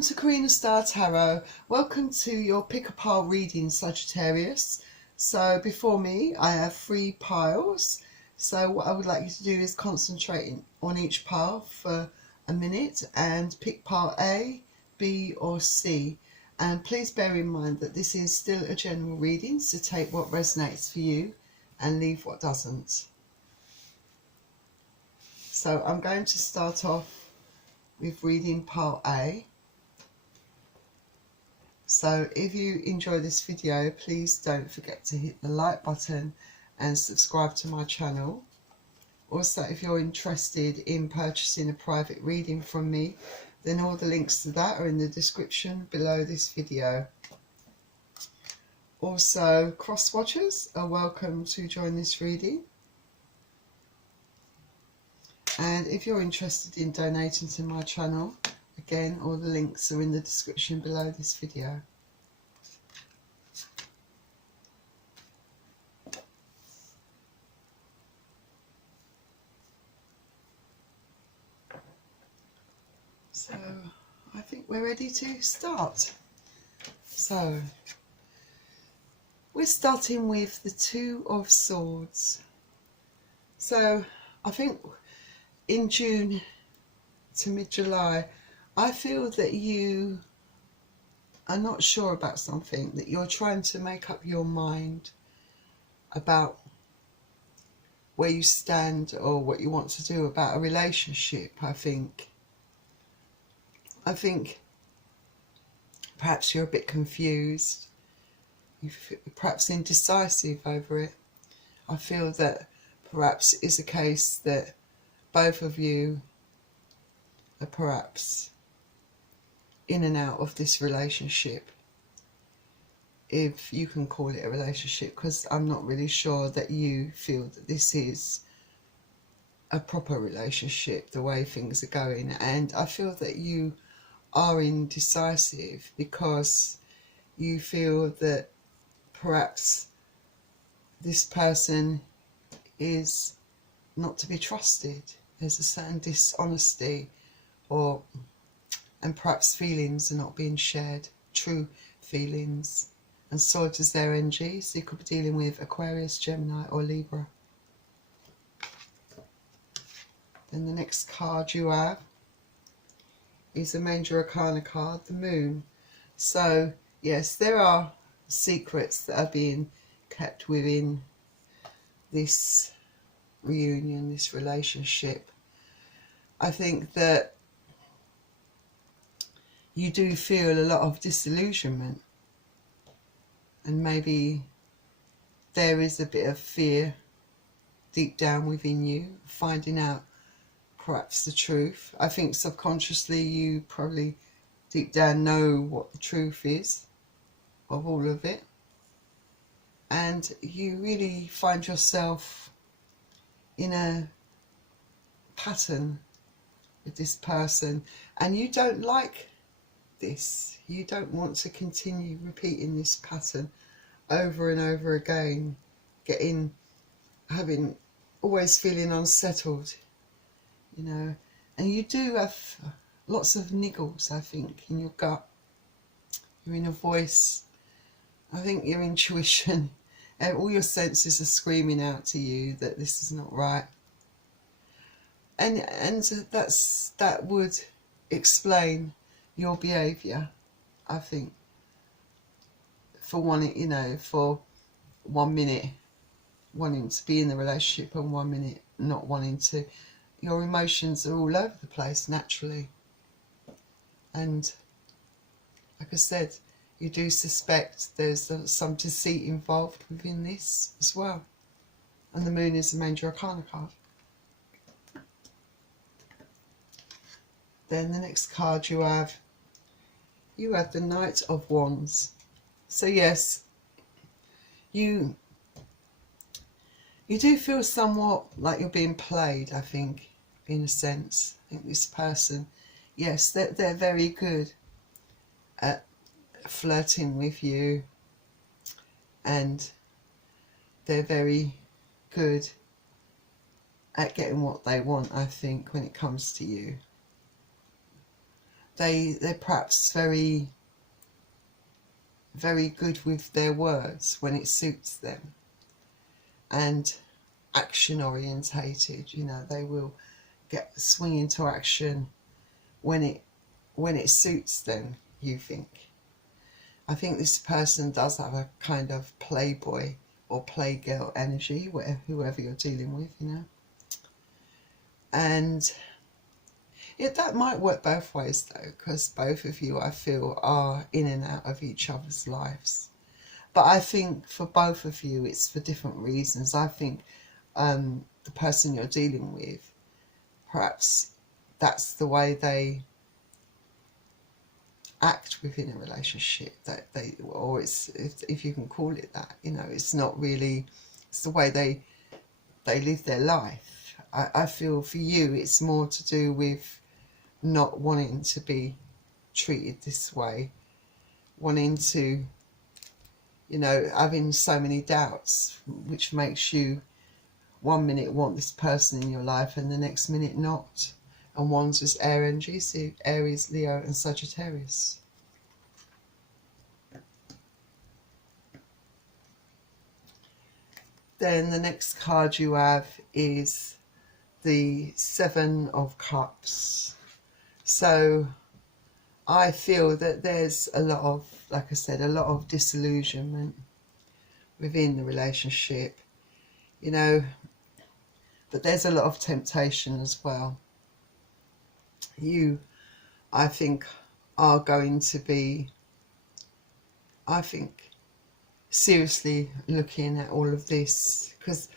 Welcome to Karina Star Tarot. Welcome to your pick-a-pile reading, Sagittarius. So before me I have 3 piles. So what I would like you to do is concentrate on each pile for a minute and pick pile A, B or C. And please bear in mind that this is still a general reading, so take what resonates for you and leave what doesn't. So I'm going to start off with reading pile A. So if you enjoy this video, please don't forget to hit the like button and subscribe to my channel. Also, if you're interested in purchasing a private reading from me, then all the links to that are in the description below this video. Also, cross watchers are welcome to join this reading. And if you're interested in donating to my channel, again, all the links are in the description below this video. So, I think we're ready to start. So, we're starting with the 2 of Swords. So, I think in June to mid-July, I feel that you are not sure about something, that you're trying to make up your mind about where you stand or what you want to do about a relationship. I think perhaps you're a bit confused, you're perhaps indecisive over it. I feel that perhaps it's a case that both of you are perhaps in and out of this relationship, if you can call it a relationship, because I'm not really sure that you feel that this is a proper relationship the way things are going. And I feel that you are indecisive because you feel that perhaps this person is not to be trusted. There's a certain dishonesty, and perhaps feelings are not being shared, true feelings. And Swords is their energy, so you could be dealing with Aquarius, Gemini or Libra. Then the next card you have is a Major Arcana card, the Moon. So yes, there are secrets that are being kept within this reunion, this relationship. I think that you do feel a lot of disillusionment, and maybe there is a bit of fear deep down within you, finding out perhaps the truth. I think subconsciously you probably deep down know what the truth is of all of it, and you really find yourself in a pattern with this person, and you don't like this. You don't want to continue repeating this pattern over and over again, always feeling unsettled, you know. And you do have lots of niggles, I think, in your gut, your inner voice. I think your intuition, all your senses are screaming out to you that this is not right. And that would explain your behaviour, I think, for wanting, you know, for 1 minute wanting to be in the relationship and 1 minute not wanting to. Your emotions are all over the place naturally, and like I said, you do suspect there's some deceit involved within this as well. And the Moon is the Major Arcana card. Then the next card you have the Knight of Wands. So yes, you do feel somewhat like you're being played, I think, in a sense. I think this person, yes, they're very good at flirting with you, and they're very good at getting what they want, I think, when it comes to you. they're perhaps very, very good with their words when it suits them, and action orientated. You know, they will swing into action when it suits them, you think. I think this person does have a kind of playboy or playgirl energy, whoever you're dealing with, you know. And that might work both ways though, because both of you, I feel, are in and out of each other's lives. But I think for both of you, it's for different reasons. I think the person you're dealing with, perhaps that's the way they act within a relationship, that they, or it's, if you can call it that, you know, it's not really, it's the way they live their life. I feel for you it's more to do with not wanting to be treated this way, wanting to, you know, having so many doubts, which makes you one minute want this person in your life and the next minute not. And one's just air energy, so Aries, Leo and Sagittarius. Then the next card you have is the Seven of Cups. So I feel that there's a lot of, like I said, a lot of disillusionment within the relationship, you know, but there's a lot of temptation as well. You, I think, are going to be, I think, seriously looking at all of this, because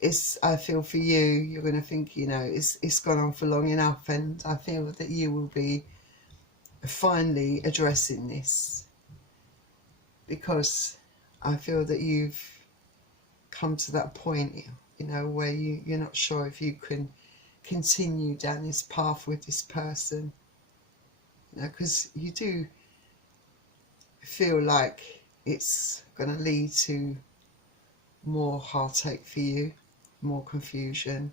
it's, I feel for you, you're going to think, you know, it's gone on for long enough, and I feel that you will be finally addressing this, because I feel that you've come to that point, you know, where you're not sure if you can continue down this path with this person, you know, because you do feel like it's going to lead to more heartache for you, more confusion.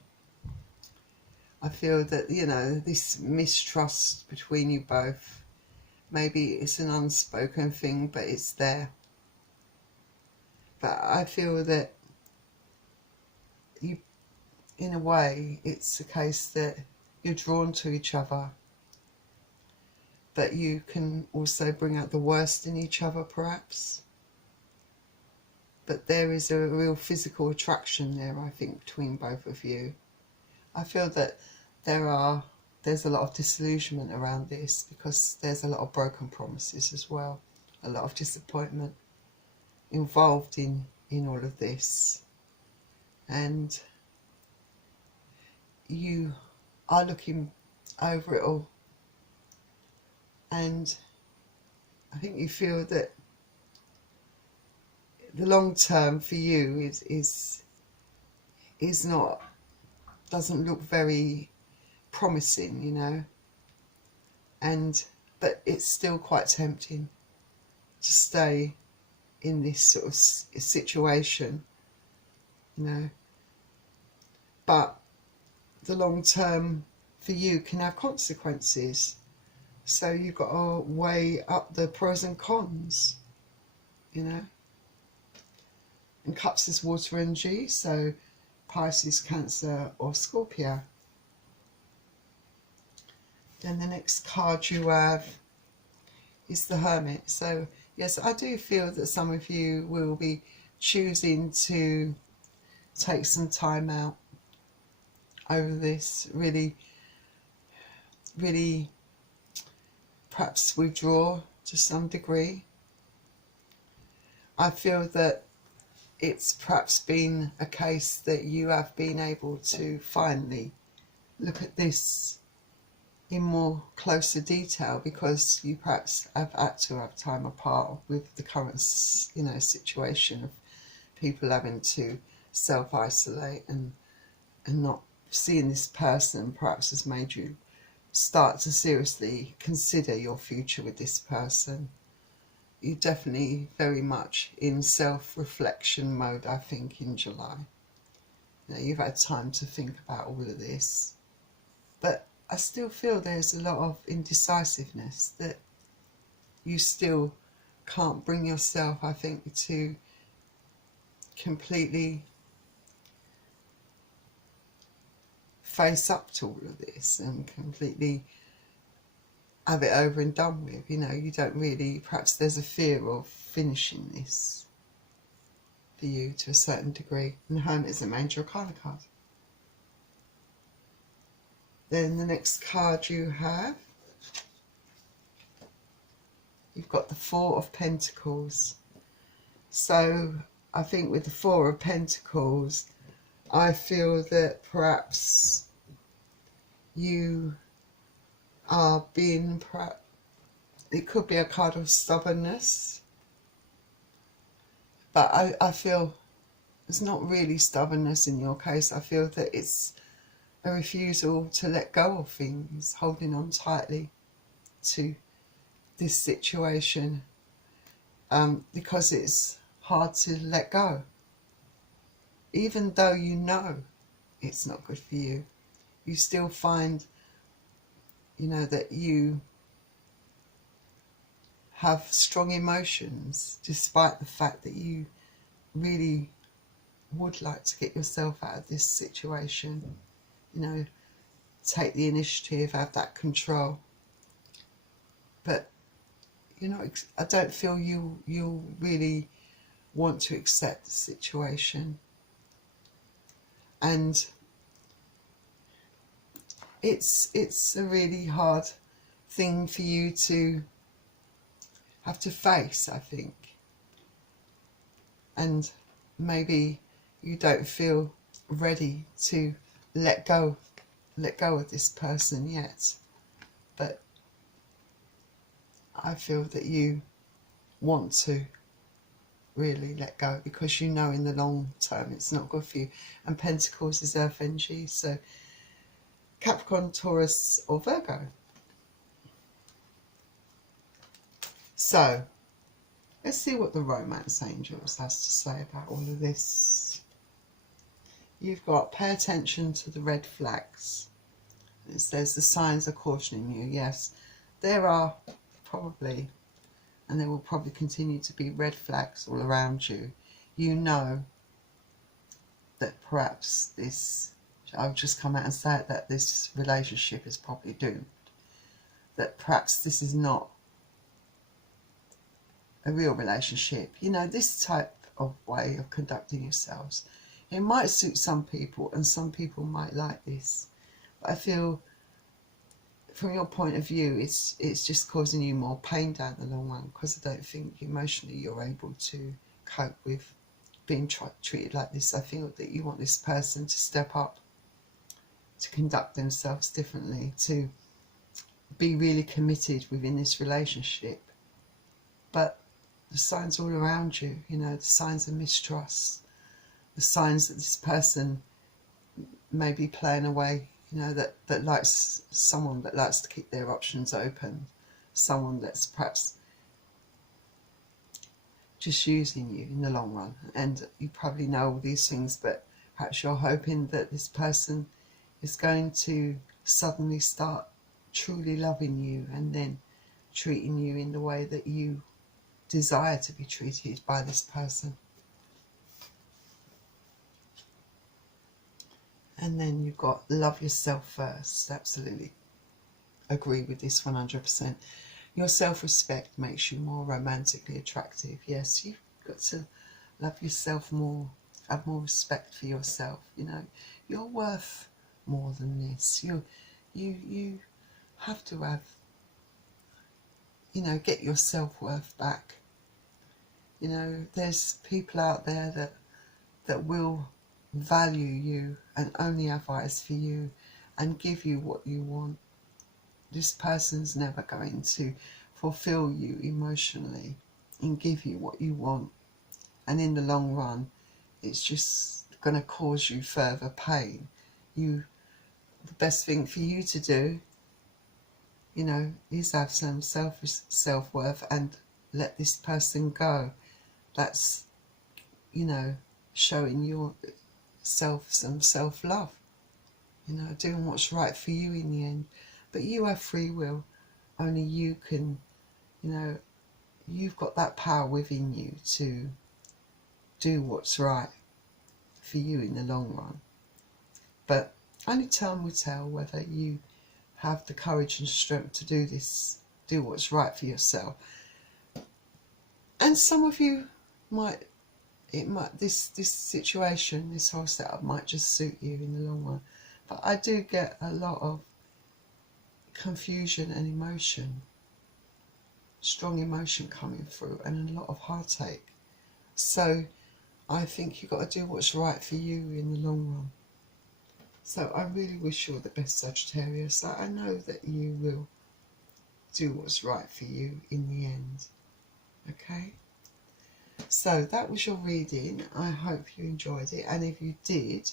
I feel that, you know, this mistrust between you both, maybe it's an unspoken thing, but it's there. But I feel that you, in a way, it's a case that you're drawn to each other, but you can also bring out the worst in each other, perhaps. But there is a real physical attraction there, I think, between both of you. I feel that there's a lot of disillusionment around this, because there's a lot of broken promises as well, a lot of disappointment involved in all of this. And you are looking over it all, and I think you feel that the long term for you is not, doesn't look very promising, you know, but it's still quite tempting to stay in this sort of situation, you know. But the long term for you can have consequences, so you've got to weigh up the pros and cons, you know. And Cups is water energy, so Pisces, Cancer or Scorpio. Then the next card you have is the Hermit. So yes, I do feel that some of you will be choosing to take some time out over this, really perhaps withdraw to some degree. I feel that it's perhaps been a case that you have been able to finally look at this in more closer detail, because you perhaps have had to have time apart with the current, you know, situation of people having to self-isolate, and not seeing this person perhaps has made you start to seriously consider your future with this person. You're definitely very much in self-reflection mode, I think, in July. You know, you've had time to think about all of this. But I still feel there's a lot of indecisiveness, that you still can't bring yourself, I think, to completely face up to all of this and completely have it over and done with. You know, you don't really, perhaps there's a fear of finishing this for you to a certain degree. And the Hermit is a major arcana card. Then the next card you have, you've got the Four of Pentacles. So I think with the Four of Pentacles, I feel that perhaps you are being, it could be a card of stubbornness, but I feel it's not really stubbornness in your case. I feel that it's a refusal to let go of things, holding on tightly to this situation, because it's hard to let go. Even though you know it's not good for you, you still find, you know, that you have strong emotions despite the fact that you really would like to get yourself out of this situation, you know, take the initiative, have that control. But, you know, I don't feel you really want to accept the situation. And it's a really hard thing for you to have to face, I think. And maybe you don't feel ready to let go of this person yet. But I feel that you want to really let go, because you know in the long term it's not good for you. And Pentacles is Earth energy, so Capricorn, Taurus or Virgo. So let's see what the Romance Angels has to say about all of this. You've got, pay attention to the red flags. It says the signs are cautioning you. Yes, there are probably, and there will probably continue to be, red flags all around you. You know that perhaps this, I'll just come out and say it, that this relationship is probably doomed. That perhaps this is not a real relationship. You know, this type of way of conducting yourselves, it might suit some people and some people might like this. But I feel from your point of view, it's just causing you more pain down the long run, because I don't think emotionally you're able to cope with being treated like this. I feel that you want this person to step up, to conduct themselves differently, to be really committed within this relationship. But the signs all around you, you know, the signs of mistrust, the signs that this person may be playing away, you know, that likes, someone that likes to keep their options open, someone that's perhaps just using you in the long run. And you probably know all these things, but perhaps you're hoping that this person is going to suddenly start truly loving you and then treating you in the way that you desire to be treated by this person. And then you've got love yourself first. Absolutely agree with this 100%. Your self-respect makes you more romantically attractive. Yes, you've got to love yourself more, have more respect for yourself. You know, you're worth more than this. You have to have, you know, get your self-worth back. You know, there's people out there that will value you and only have eyes for you and give you what you want. This person's never going to fulfill you emotionally and give you what you want. And in the long run, it's just going to cause you further pain. The best thing for you to do, you know, is have some self-worth and let this person go. That's, you know, showing yourself some self-love. you know, doing what's right for you in the end. But you have free will. Only you can, you know, you've got that power within you to do what's right for you in the long run. But only time will tell whether you have the courage and strength to do this, do what's right for yourself. And some of you might, this situation, this whole setup might just suit you in the long run. But I do get a lot of confusion and emotion, strong emotion coming through, and a lot of heartache. So I think you've got to do what's right for you in the long run. So I really wish you all the best, Sagittarius. I know that you will do what's right for you in the end. Okay? So that was your reading. I hope you enjoyed it. And if you did,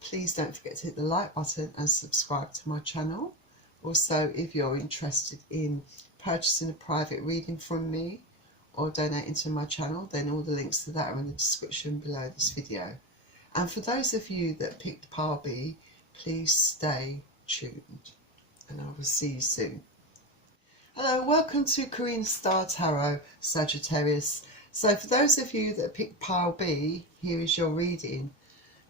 please don't forget to hit the like button and subscribe to my channel. Also, if you're interested in purchasing a private reading from me or donating to my channel, then all the links to that are in the description below this video. And for those of you that picked Pile B, please stay tuned and I will see you soon. Hello, welcome to Karina Star Tarot, Sagittarius. So for those of you that picked Pile B, here is your reading.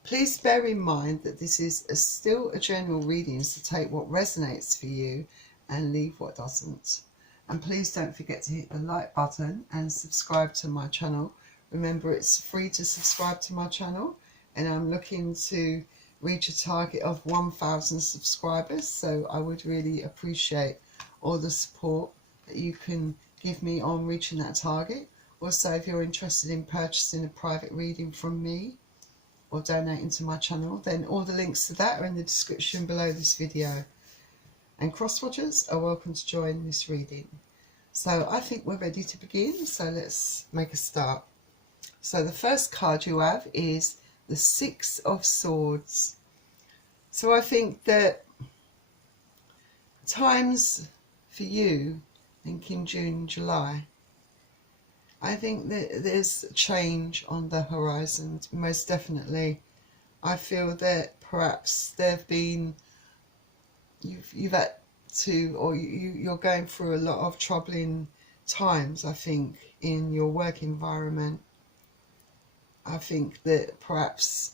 Please bear in mind that this is still a general reading, so take what resonates for you and leave what doesn't. And please don't forget to hit the like button and subscribe to my channel. Remember, it's free to subscribe to my channel, and I'm looking to reach a target of 1,000 subscribers, so I would really appreciate all the support that you can give me on reaching that target. Also, if you're interested in purchasing a private reading from me or donating to my channel, then all the links to that are in the description below this video. And cross-watchers are welcome to join this reading. So I think we're ready to begin, so let's make a start. So the first card you have is the Six of Swords. So I think that times for you, I think in June, July, I think that there's a change on the horizon, most definitely. I feel that perhaps there've been, you've had to, or you're going through a lot of troubling times, I think, in your work environment. I think that perhaps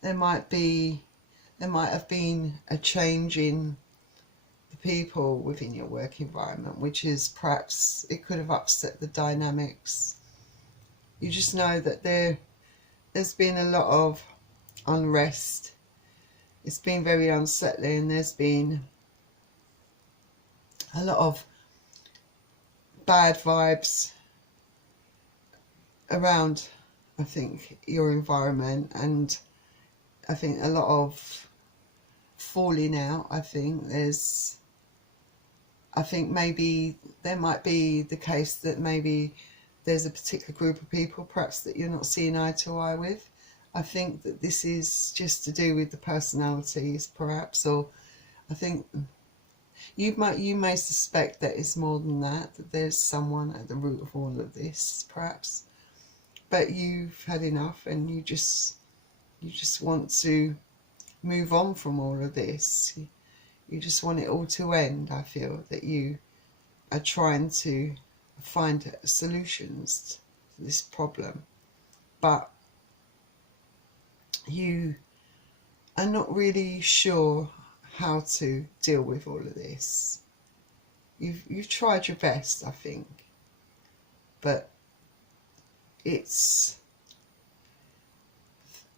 there might have been a change in the people within your work environment, which is perhaps, it could have upset the dynamics. You just know that there's been a lot of unrest. It's been very unsettling. There's been a lot of bad vibes around, I think, your environment, and I think a lot of falling out. I think maybe there might be the case that maybe there's a particular group of people perhaps that you're not seeing eye to eye with. I think that this is just to do with the personalities perhaps, or I think you may suspect that it's more than that there's someone at the root of all of this perhaps, but you've had enough and you just want to move on from all of this. You just want it all to end. I feel that you are trying to find solutions to this problem, but you are not really sure how to deal with all of this. You've tried your best, I think, but it's,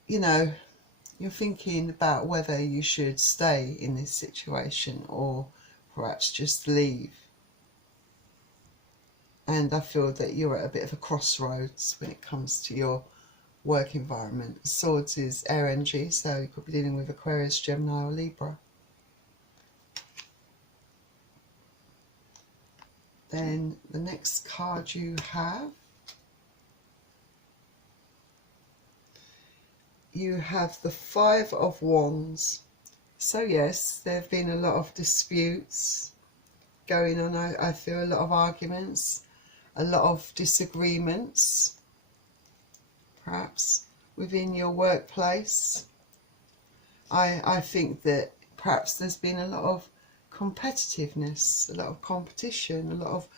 you know, you're thinking about whether you should stay in this situation or perhaps just leave. And I feel that you're at a bit of a crossroads when it comes to your work environment. Swords is air energy, so you could be dealing with Aquarius, Gemini or Libra. Then the next card you have, you have the Five of Wands. So yes, there have been a lot of disputes going on. I feel a lot of arguments, a lot of disagreements, perhaps within your workplace. I think that perhaps there's been a lot of competitiveness, a lot of competition, a lot of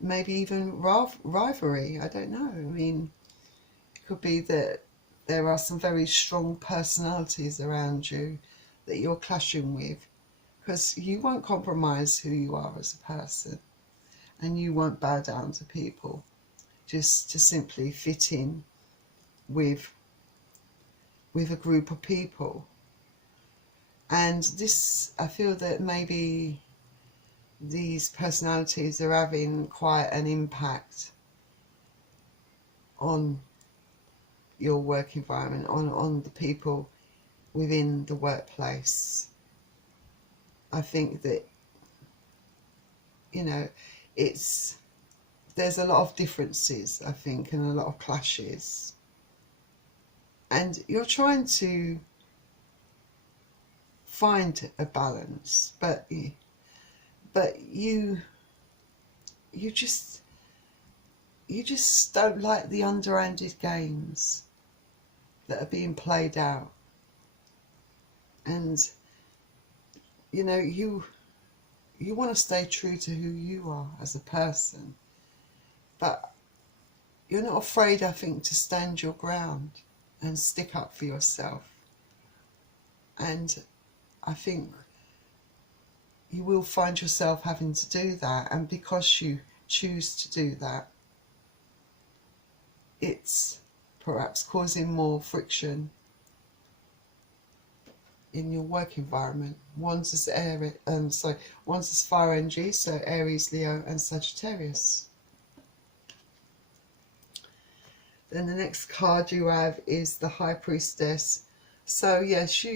maybe even rivalry. I don't know. I mean, it could be that there are some very strong personalities around you that you're clashing with, because you won't compromise who you are as a person, and you won't bow down to people just to simply fit in with a group of people. And this, I feel that maybe these personalities are having quite an impact on your work environment, on the people within the workplace. I think that, you know, there's a lot of differences, I think, and a lot of clashes. And you're trying to find a balance, but you just don't like the underhanded games that are being played out. And you know, you want to stay true to who you are as a person, but you're not afraid, I think, to stand your ground and stick up for yourself. And I think you will find yourself having to do that, and because you choose to do that, it's perhaps causing more friction in your work environment. One's as fire energy, so Aries, Leo and Sagittarius. Then the next card you have is the High Priestess. So yes,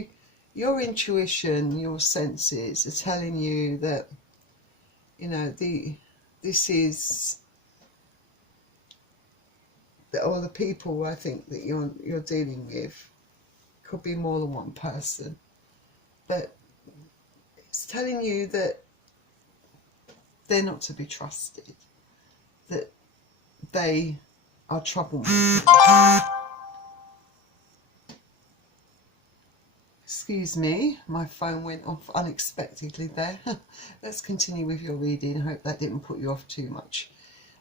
your intuition, your senses are telling you that, you know, this is or the people, I think, that you're dealing with could be more than one person, but it's telling you that they're not to be trusted, that they are troublemakers. Excuse me, my phone went off unexpectedly there. Let's continue with your reading. I hope that didn't put you off too much.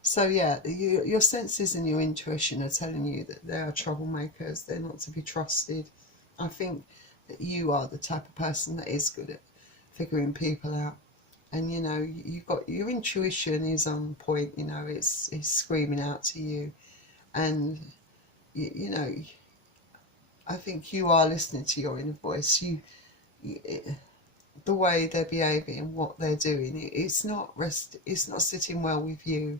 So yeah, your senses and your intuition are telling you that they are troublemakers. They're not to be trusted. I think that you are the type of person that is good at figuring people out. And you know, you've got your intuition is on point. You know, it's screaming out to you, and you know, I think you are listening to your inner voice. The way they're behaving, what they're doing, it's not sitting well with you.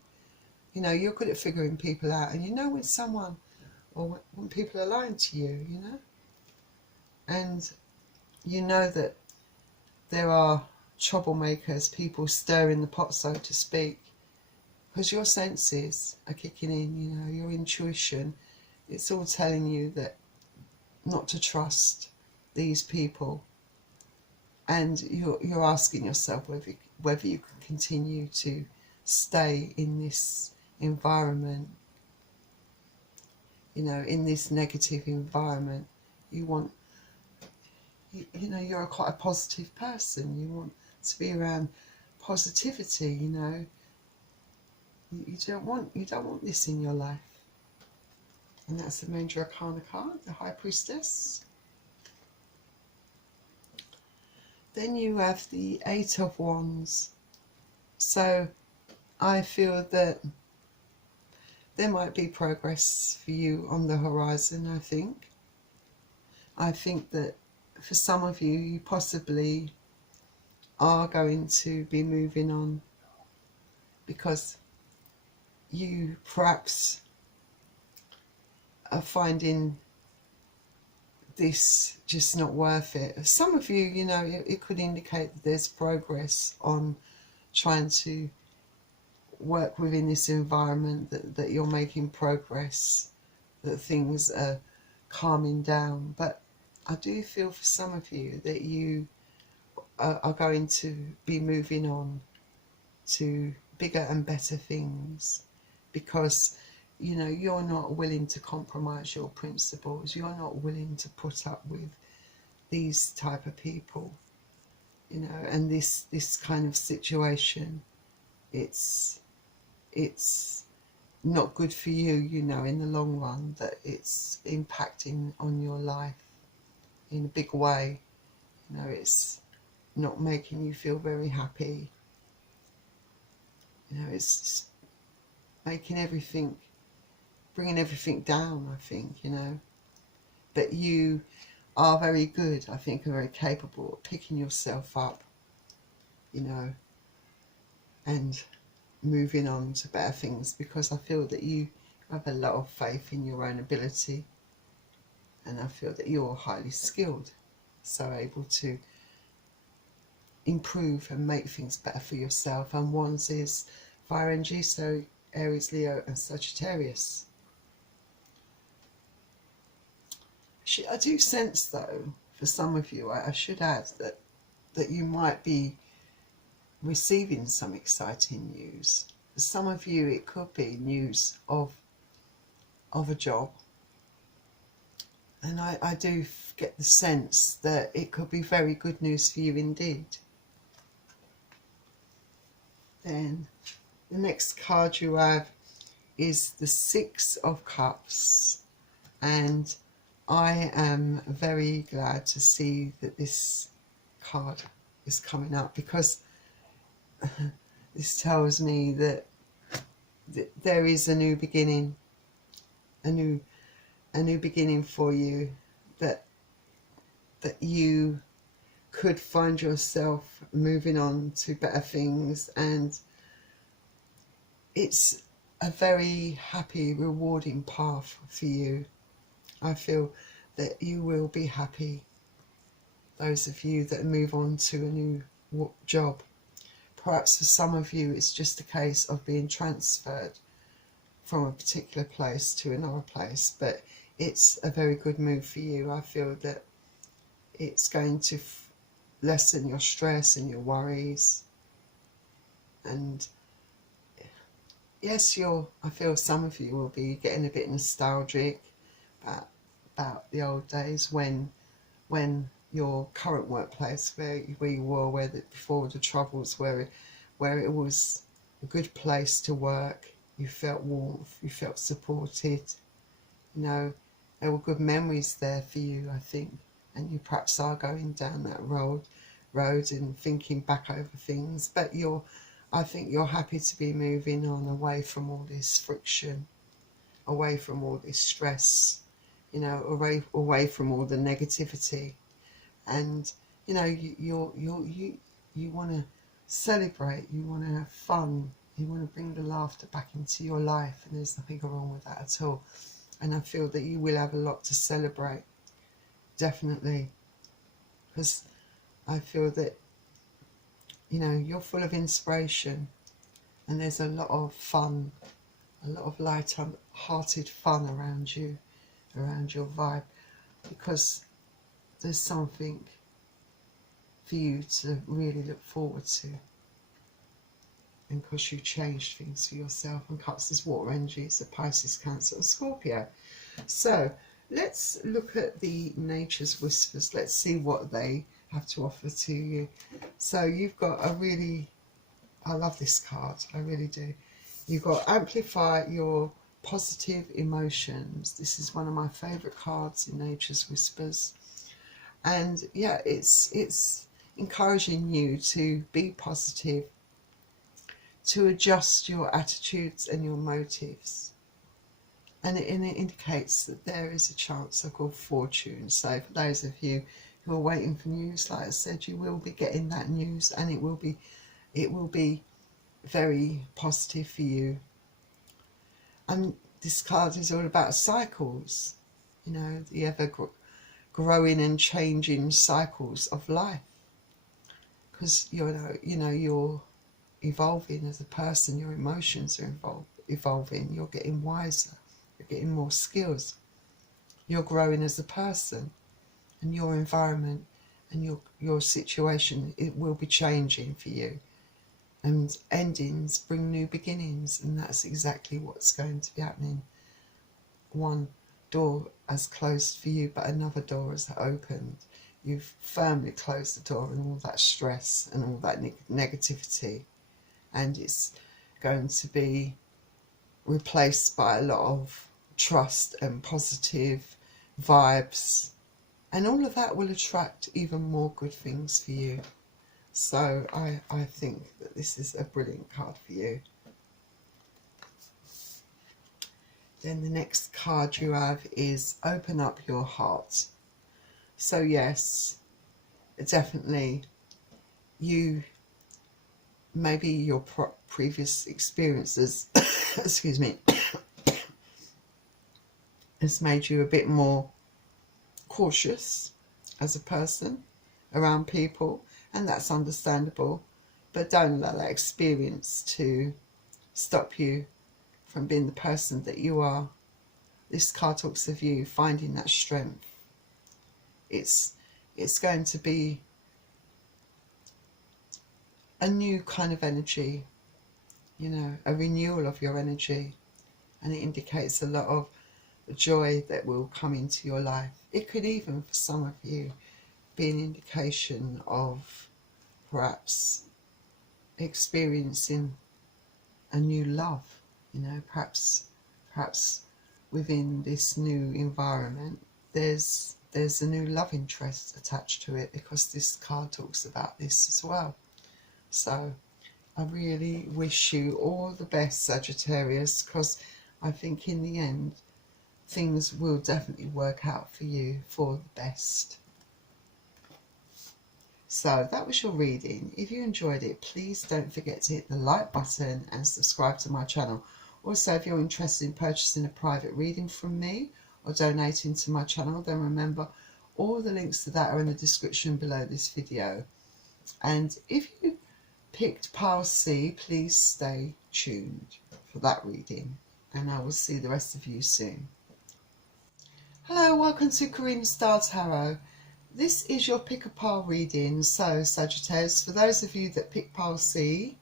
You know, you're good at figuring people out, and you know when someone or when people are lying to you, you know, and you know that there are troublemakers, people stirring the pot, so to speak, because your senses are kicking in. You know, your intuition, it's all telling you that not to trust these people, and you're asking yourself whether you can continue to stay in this environment, you know, in this negative environment. You want, you know, you're quite a positive person. You want to be around positivity. You know, you don't want this in your life. And that's the Major Arcana card, the High Priestess. Then you have the Eight of Wands. So I feel that there might be progress for you on the horizon. I think that for some of you, you possibly are going to be moving on because you perhaps are finding this just not worth it. Some of you, you know, it could indicate that there's progress on trying to work within this environment, that you're making progress, that things are calming down. But I do feel for some of you that you are going to be moving on to bigger and better things, because you know you're not willing to compromise your principles. You're not willing to put up with these type of people, you know, and this kind of situation, it's not good for you, you know, in the long run, that it's impacting on your life in a big way. You know, it's not making you feel very happy. You know, it's making everything, bringing everything down, I think, you know. But you are very good, I think, and very capable of picking yourself up, you know, and moving on to better things, because I feel that you have a lot of faith in your own ability, and I feel that you're highly skilled, so able to improve and make things better for yourself. And Wands is fire energy, so Aries, Leo and Sagittarius. I do sense though, for some of you, I should add that you might be receiving some exciting news. For some of you it could be news of a job, and I do get the sense that it could be very good news for you indeed. Then the next card you have is the Six of Cups, and I am very glad to see that this card is coming up, because this tells me that there is a new beginning, a new beginning for you, that you could find yourself moving on to better things, and it's a very happy, rewarding path for you. I feel that you will be happy, those of you that move on to a new job. Perhaps for some of you it's just a case of being transferred from a particular place to another place, but it's a very good move for you. I feel that it's going to lessen your stress and your worries, and yes, I feel some of you will be getting a bit nostalgic about the old days when your current workplace, where you were, before the troubles, where it was a good place to work. You felt warmth, you felt supported, you know, there were good memories there for you, I think, and you perhaps are going down that road and thinking back over things, but I think you're happy to be moving on, away from all this friction, away from all this stress, you know, away from all the negativity. And you know, you want to celebrate, you want to have fun, you want to bring the laughter back into your life, and there's nothing wrong with that at all. And I feel that you will have a lot to celebrate, definitely, because I feel that, you know, you're full of inspiration, and there's a lot of fun, a lot of light-hearted fun around you, around your vibe, because there's something for you to really look forward to, and because you changed things for yourself. And Cups is water energy, so Pisces, Cancer and Scorpio. So let's look at the Nature's Whispers. Let's see what they have to offer to you. So you've got I love this card, I really do. You've got amplify your positive emotions. This is one of my favourite cards in Nature's Whispers. And yeah, it's encouraging you to be positive, to adjust your attitudes and your motives. And it indicates that there is a chance of good fortune. So for those of you who are waiting for news, like I said, you will be getting that news, and it will be very positive for you. And this card is all about cycles, you know, the ever growing and changing cycles of life, because you're evolving as a person, your emotions are evolving, you're getting wiser, you're getting more skills, you're growing as a person, and your environment and your situation, it will be changing for you. And endings bring new beginnings, and that's exactly what's going to be happening. One door has closed for you, but another door has opened. you've firmly closed the door on all that stress and all that negativity, and it's going to be replaced by a lot of trust and positive vibes, and all of that will attract even more good things for you. So I think that this is a brilliant card for you. Then the next card you have is Open Up Your Heart. So yes, definitely maybe your previous experiences excuse me, has made you a bit more cautious as a person around people, and that's understandable, but don't allow that experience to stop you from being the person that you are. This card talks of you finding that strength. It's going to be a new kind of energy, you know, a renewal of your energy, and it indicates a lot of joy that will come into your life. It could even, for some of you, be an indication of perhaps experiencing a new love, you know, perhaps within this new environment there's a new love interest attached to it, because this card talks about this as well. So I really wish you all the best, Sagittarius, because I think in the end things will definitely work out for you for the best. So that was your reading. If you enjoyed it, please don't forget to hit the like button and subscribe to my channel. Also, if you're interested in purchasing a private reading from me or donating to my channel, then remember all the links to that are in the description below this video. And if you picked pile C, please stay tuned for that reading, and I will see the rest of you soon. Hello, welcome to Karina Star Tarot. This is your pick a pile reading. So Sagittarius, for those of you that pick pile C,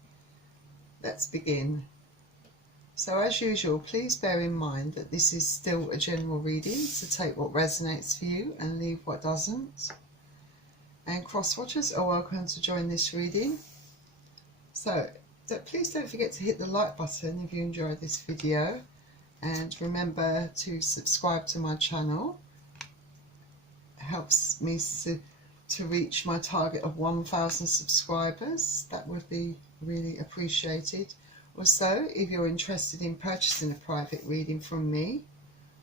let's begin. So as usual, please bear in mind that this is still a general reading, so take what resonates for you and leave what doesn't. And cross watchers are welcome to join this reading. So please don't forget to hit the like button if you enjoyed this video, and remember to subscribe to my channel. It helps me to reach my target of 1,000 subscribers. That would be really appreciated. Also, if you're interested in purchasing a private reading from me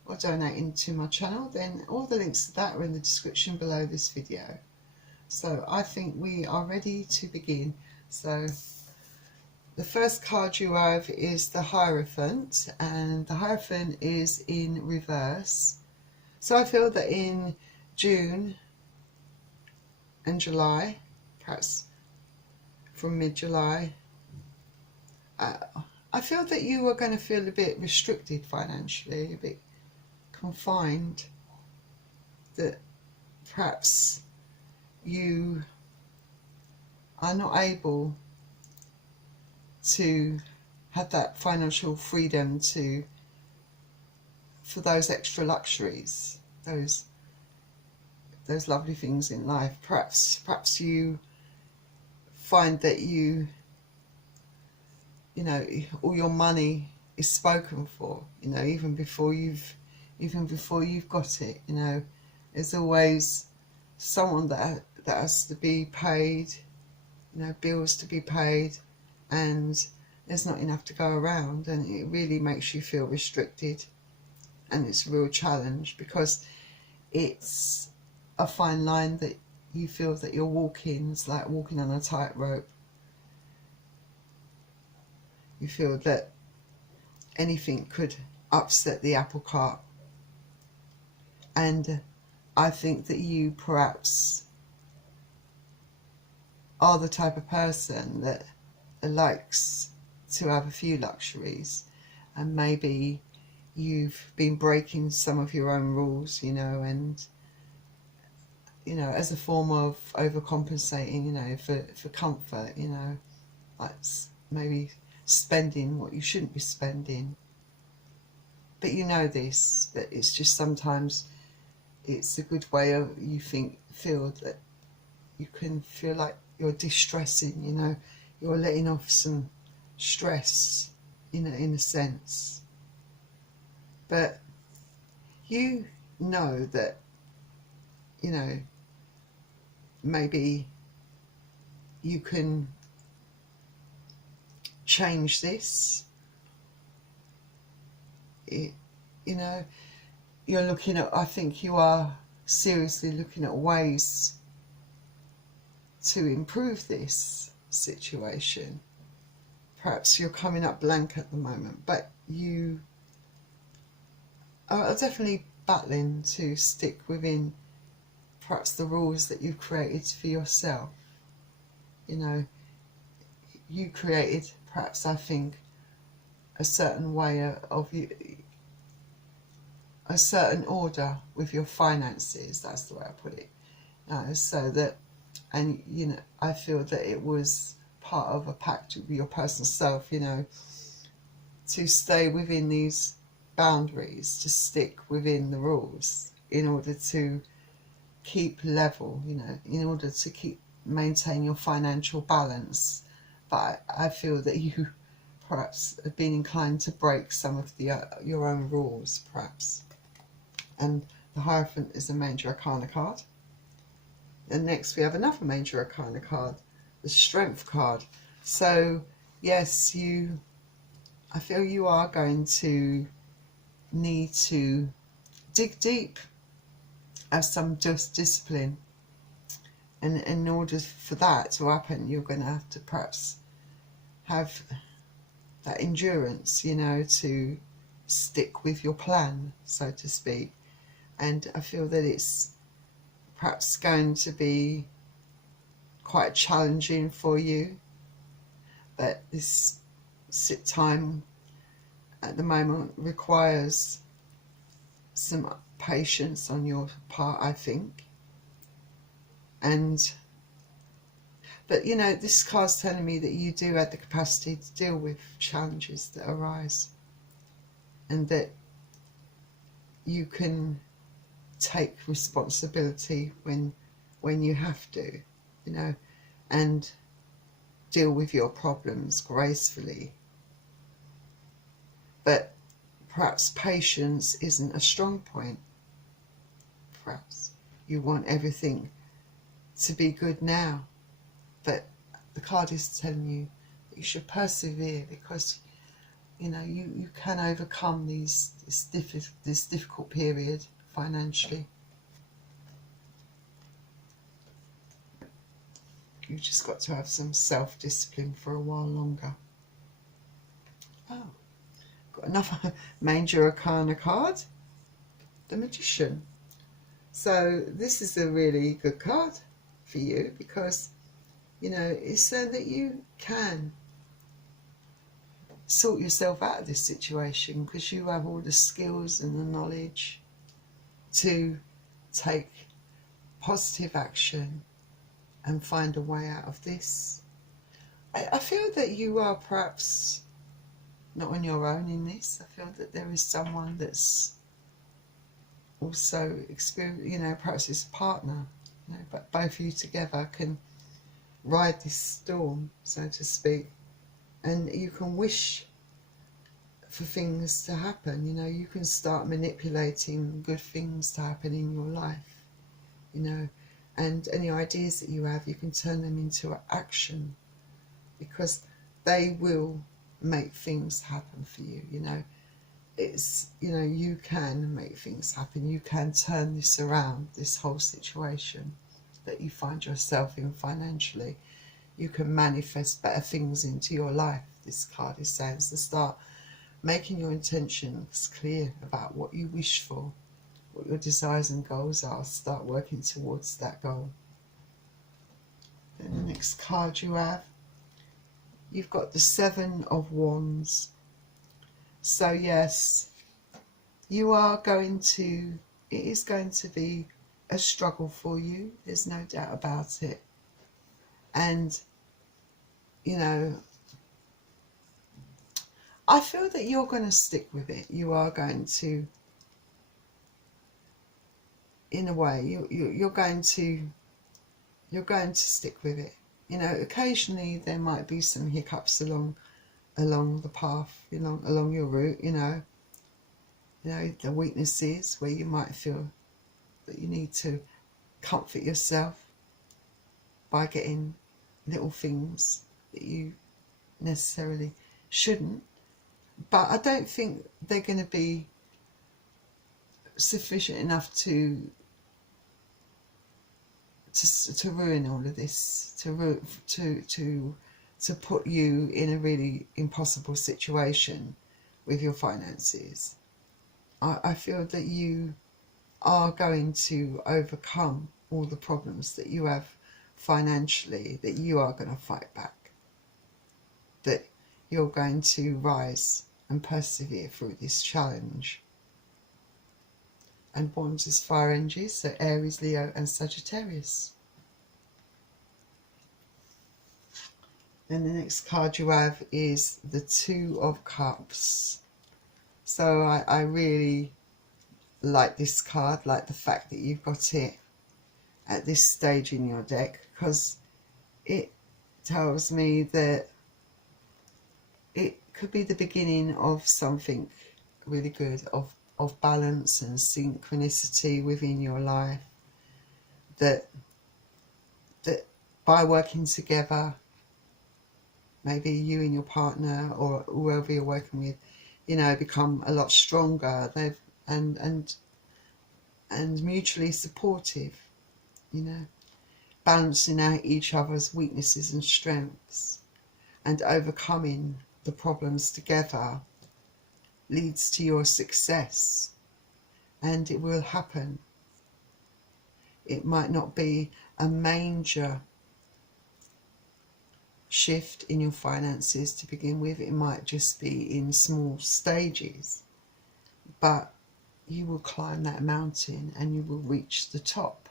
or donating to my channel, then all the links to that are in the description below this video. So I think we are ready to begin. So the first card you have is the Hierophant, and the Hierophant is in reverse. So I feel that in June and July, perhaps from mid-July, I feel that you are going to feel a bit restricted financially, a bit confined, that perhaps you are not able to have that financial freedom for those extra luxuries, those lovely things in life. Perhaps you find that you know, all your money is spoken for, you know, even before you've got it. You know, there's always someone that has to be paid, you know, bills to be paid, and there's not enough to go around, and it really makes you feel restricted, and it's a real challenge, because it's a fine line that you feel that you're walking. It's like walking on a tightrope. You feel that anything could upset the apple cart, and I think that you perhaps are the type of person that likes to have a few luxuries, and maybe you've been breaking some of your own rules, you know, and you know, as a form of overcompensating, you know, for comfort, you know, like maybe spending what you shouldn't be spending. But you know this, but it's just sometimes it's a good way of, you think, feel that you can feel like you're distressing, you know, you're letting off some stress in a sense. But you know that, you know, maybe you can change this. You know, you're looking at, I think you are seriously looking at ways to improve this situation. Perhaps you're coming up blank at the moment, but you are definitely battling to stick within perhaps the rules that you've created for yourself. You know, you created perhaps, I think, a certain way of you, a certain order with your finances, that's the way I put it. So that, and you know, I feel that it was part of a pact with your personal self, you know, to stay within these boundaries, to stick within the rules in order to keep level, you know, in order to maintain your financial balance. But I feel that you perhaps have been inclined to break some of your own rules, perhaps. And the Hierophant is a Major Arcana card. And next we have another Major Arcana card, the Strength card. So yes, I feel you are going to need to dig deep, have some discipline. And in order for that to happen, you're going to have to perhaps have that endurance, you know, to stick with your plan, so to speak. And I feel that it's perhaps going to be quite challenging for you, but this sit time at the moment requires some patience on your part, I think. But you know, this card's telling me that you do have the capacity to deal with challenges that arise, and that you can take responsibility when you have to, you know, and deal with your problems gracefully. But perhaps patience isn't a strong point. Perhaps you want everything to be good now, but the card is telling you that you should persevere, because you know you can overcome this difficult period financially. You've just got to have some self-discipline for a while longer. Oh, got another Major Arcana card, the Magician. So this is a really good card for you, because you know it's so that you can sort yourself out of this situation, because you have all the skills and the knowledge to take positive action and find a way out of this. I feel that you are perhaps not on your own in this. I feel that there is someone that's also experienced, you know, perhaps it's a partner, you know, but both of you together can ride this storm, so to speak, and you can wish for things to happen. You know, you can start manipulating good things to happen in your life, you know, and any ideas that you have, you can turn them into action, because they will make things happen for you. You know, it's, you know, you can make things happen. You can turn this around, this whole situation that you find yourself in financially. You can manifest better things into your life. This card is saying, so start making your intentions clear about what you wish for, what your desires and goals are. Start working towards that goal. Then the next card you have, you've got the Seven of Wands. So yes, you are going to, it is going to be a struggle for you, there's no doubt about it. And you know, I feel that you're going to stick with it. You are going to in a way, you're going to stick with it. You know, occasionally there might be some hiccups along the path, along your route. You know, the weaknesses where you might feel that you need to comfort yourself by getting little things that you necessarily shouldn't. But I don't think they're going to be sufficient enough to ruin all of this, to put you in a really impossible situation with your finances. I feel that you are going to overcome all the problems that you have financially, that you are going to fight back, that you're going to rise and persevere through this challenge. And Wands is fire energies, so Aries, Leo and Sagittarius. And the next card you have is the Two of Cups. So I really like this card, like the fact that you've got it at this stage in your deck, because it tells me that it could be the beginning of something really good, of balance and synchronicity within your life, that by working together, maybe you and your partner or whoever you're working with, you know, become a lot stronger. They've and mutually supportive, you know, balancing out each other's weaknesses and strengths, and overcoming the problems together leads to your success. And it will happen. It might not be a major shift in your finances to begin with. It might just be in small stages, but you will climb that mountain and you will reach the top.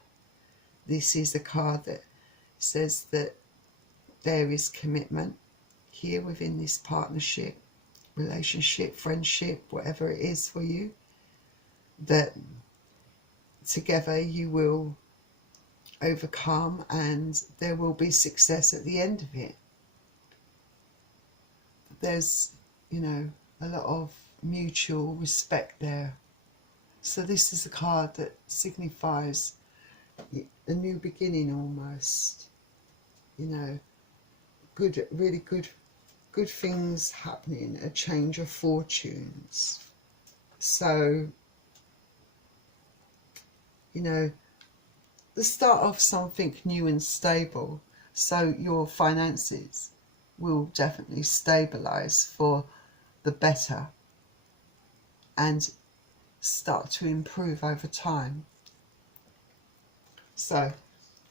This is a card that says that there is commitment here within this partnership, relationship, friendship, whatever it is for you, that together you will overcome and there will be success at the end of it. There's, you know, a lot of mutual respect there. So this is a card that signifies a new beginning almost, you know, good, really good things happening, a change of fortunes. So, you know, the start of something new and stable. So your finances will definitely stabilize for the better and start to improve over time. So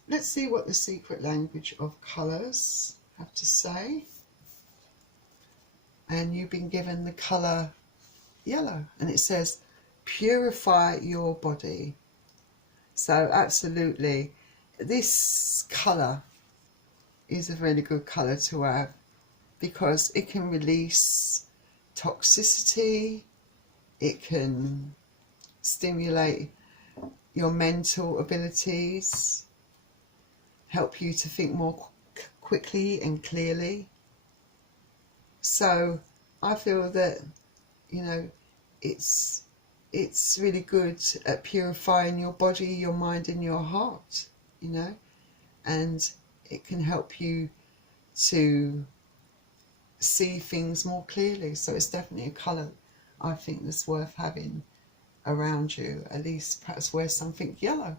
let's see what the secret language of colours have to say. And you've been given the colour yellow, and it says purify your body. So absolutely, this colour is a really good colour to have, because it can release toxicity, it can stimulate your mental abilities, help you to think more quickly and clearly. So I feel that, you know, it's really good at purifying your body, your mind and your heart, you know, and it can help you to see things more clearly. So it's definitely a colour I think that's worth having around you. At least perhaps wear something yellow.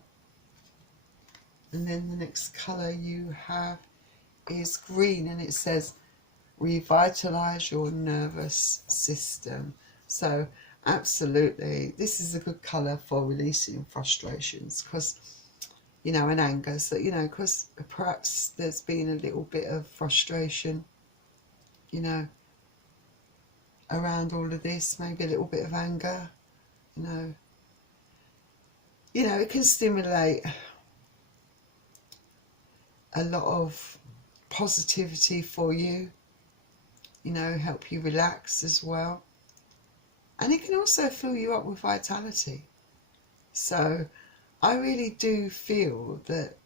And then the next colour you have is green, and it says revitalize your nervous system. So absolutely, this is a good colour for releasing frustrations, because, you know, and anger. So, you know, because perhaps there's been a little bit of frustration, you know, around all of this, maybe a little bit of anger, you know. You know, it can stimulate a lot of positivity for you, you know, help you relax as well. And it can also fill you up with vitality. So I really do feel that,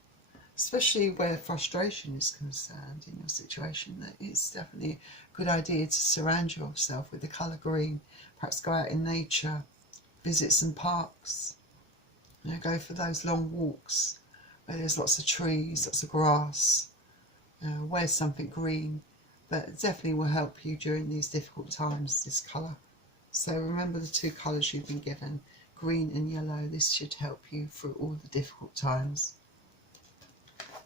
especially where frustration is concerned in your situation, that it's definitely a good idea to surround yourself with the colour green. Perhaps go out in nature, visit some parks, you know, go for those long walks where there's lots of trees, lots of grass, wear something green. But it definitely will help you during these difficult times, this colour. So remember the two colours you've been given, green and yellow. This should help you through all the difficult times.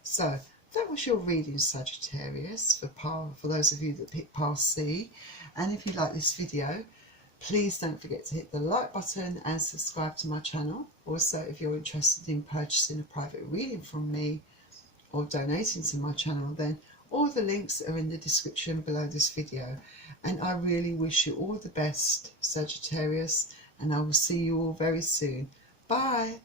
So that was your reading, Sagittarius, for those of you that picked Pile C. And if you like this video, please don't forget to hit the like button and subscribe to my channel. Also, if you're interested in purchasing a private reading from me or donating to my channel, then all the links are in the description below this video. And I really wish you all the best, Sagittarius, and I will see you all very soon. Bye.